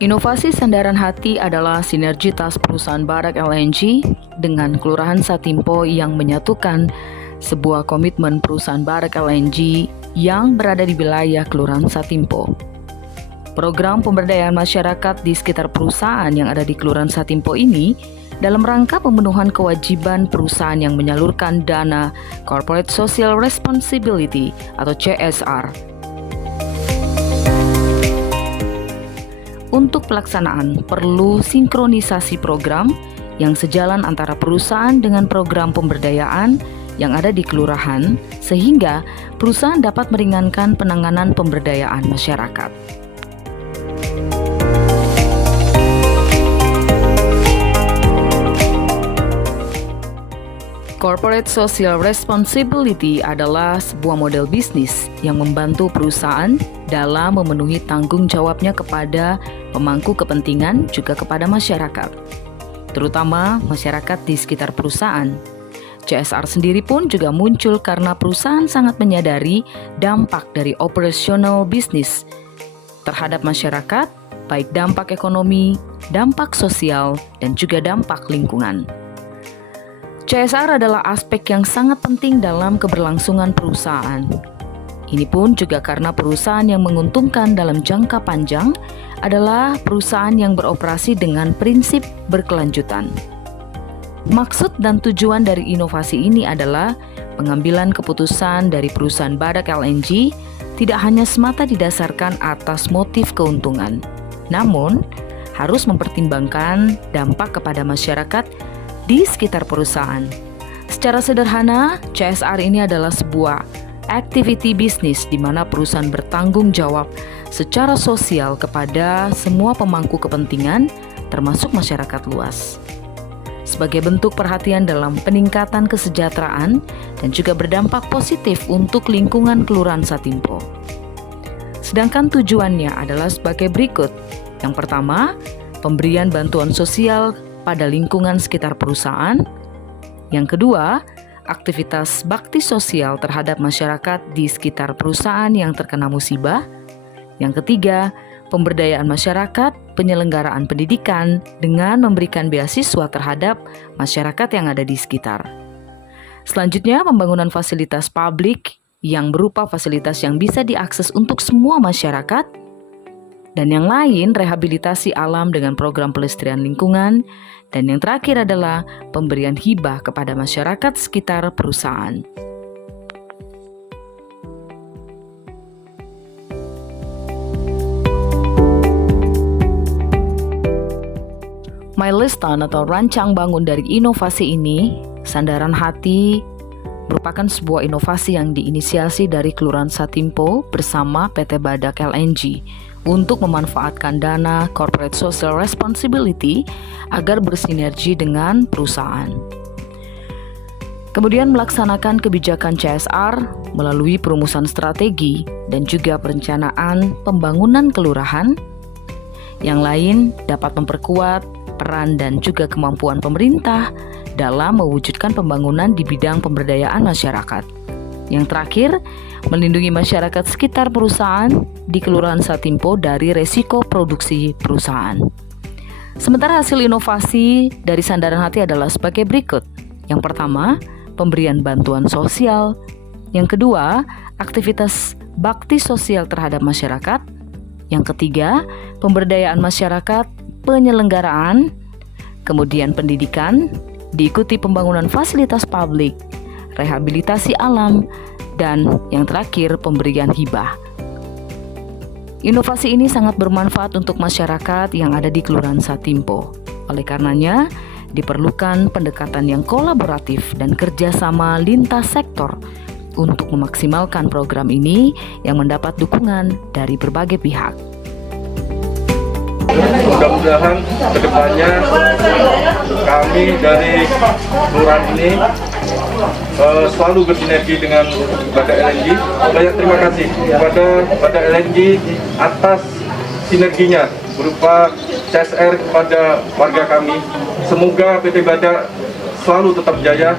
Inovasi sandaran hati adalah sinergitas perusahaan Badak LNG dengan Kelurahan Satimpo yang menyatukan sebuah komitmen perusahaan Badak LNG yang berada di wilayah Kelurahan Satimpo. Program pemberdayaan masyarakat di sekitar perusahaan yang ada di Kelurahan Satimpo ini dalam rangka pemenuhan kewajiban perusahaan yang menyalurkan dana Corporate Social Responsibility atau CSR. Untuk pelaksanaan, perlu sinkronisasi program yang sejalan antara perusahaan dengan program pemberdayaan yang ada di kelurahan, sehingga perusahaan dapat meringankan penanganan pemberdayaan masyarakat. Corporate Social Responsibility adalah sebuah model bisnis yang membantu perusahaan dalam memenuhi tanggung jawabnya kepada pemangku kepentingan juga kepada masyarakat, terutama masyarakat di sekitar perusahaan. CSR sendiri pun juga muncul karena perusahaan sangat menyadari dampak dari operasional bisnis terhadap masyarakat, baik dampak ekonomi, dampak sosial, dan juga dampak lingkungan. CSR adalah aspek yang sangat penting dalam keberlangsungan perusahaan. Ini pun juga karena perusahaan yang menguntungkan dalam jangka panjang adalah perusahaan yang beroperasi dengan prinsip berkelanjutan. Maksud dan tujuan dari inovasi ini adalah pengambilan keputusan dari perusahaan Badak LNG tidak hanya semata didasarkan atas motif keuntungan, namun harus mempertimbangkan dampak kepada masyarakat di sekitar perusahaan. Secara sederhana, CSR ini adalah sebuah activity bisnis di mana perusahaan bertanggung jawab secara sosial kepada semua pemangku kepentingan, termasuk masyarakat luas. Sebagai bentuk perhatian dalam peningkatan kesejahteraan dan juga berdampak positif untuk lingkungan Kelurahan Satimpo. Sedangkan tujuannya adalah sebagai berikut. Yang pertama, pemberian bantuan sosial pada lingkungan sekitar perusahaan. Yang kedua, aktivitas bakti sosial terhadap masyarakat di sekitar perusahaan yang terkena musibah. Yang ketiga, pemberdayaan masyarakat, penyelenggaraan pendidikan dengan memberikan beasiswa terhadap masyarakat yang ada di sekitar. Selanjutnya, pembangunan fasilitas publik yang berupa fasilitas yang bisa diakses untuk semua masyarakat. Dan yang lain, rehabilitasi alam dengan program pelestarian lingkungan. Dan yang terakhir adalah pemberian hibah kepada masyarakat sekitar perusahaan. Milestone atau rancang bangun dari inovasi ini, Sandaran Hati, merupakan sebuah inovasi yang diinisiasi dari Kelurahan Satimpo bersama PT Badak LNG untuk memanfaatkan dana Corporate Social Responsibility agar bersinergi dengan perusahaan. Kemudian melaksanakan kebijakan CSR melalui perumusan strategi dan juga perencanaan pembangunan kelurahan. Yang lain dapat memperkuat peran dan juga kemampuan pemerintah dalam mewujudkan pembangunan di bidang pemberdayaan masyarakat. Yang terakhir, melindungi masyarakat sekitar perusahaan di Kelurahan Satimpo dari resiko produksi perusahaan. Sementara hasil inovasi dari Sandaran Hati adalah sebagai berikut. Yang pertama, pemberian bantuan sosial. Yang kedua, aktivitas bakti sosial terhadap masyarakat. Yang ketiga, pemberdayaan masyarakat, penyelenggaraan, kemudian pendidikan, diikuti pembangunan fasilitas publik, rehabilitasi alam, dan yang terakhir pemberian hibah. Inovasi ini sangat bermanfaat untuk masyarakat yang ada di Kelurahan Satimpo. Oleh karenanya, diperlukan pendekatan yang kolaboratif dan kerjasama lintas sektor untuk memaksimalkan program ini yang mendapat dukungan dari berbagai pihak. Mudah-mudahan kedepannya kami dari kelurahan ini selalu bersinergi dengan Badak LNG. Banyak terima kasih kepada Badak LNG atas sinerginya berupa CSR kepada warga kami. Semoga PT Badak selalu tetap jaya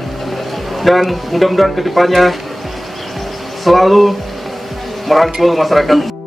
dan mudah-mudahan kedepannya selalu merangkul masyarakat.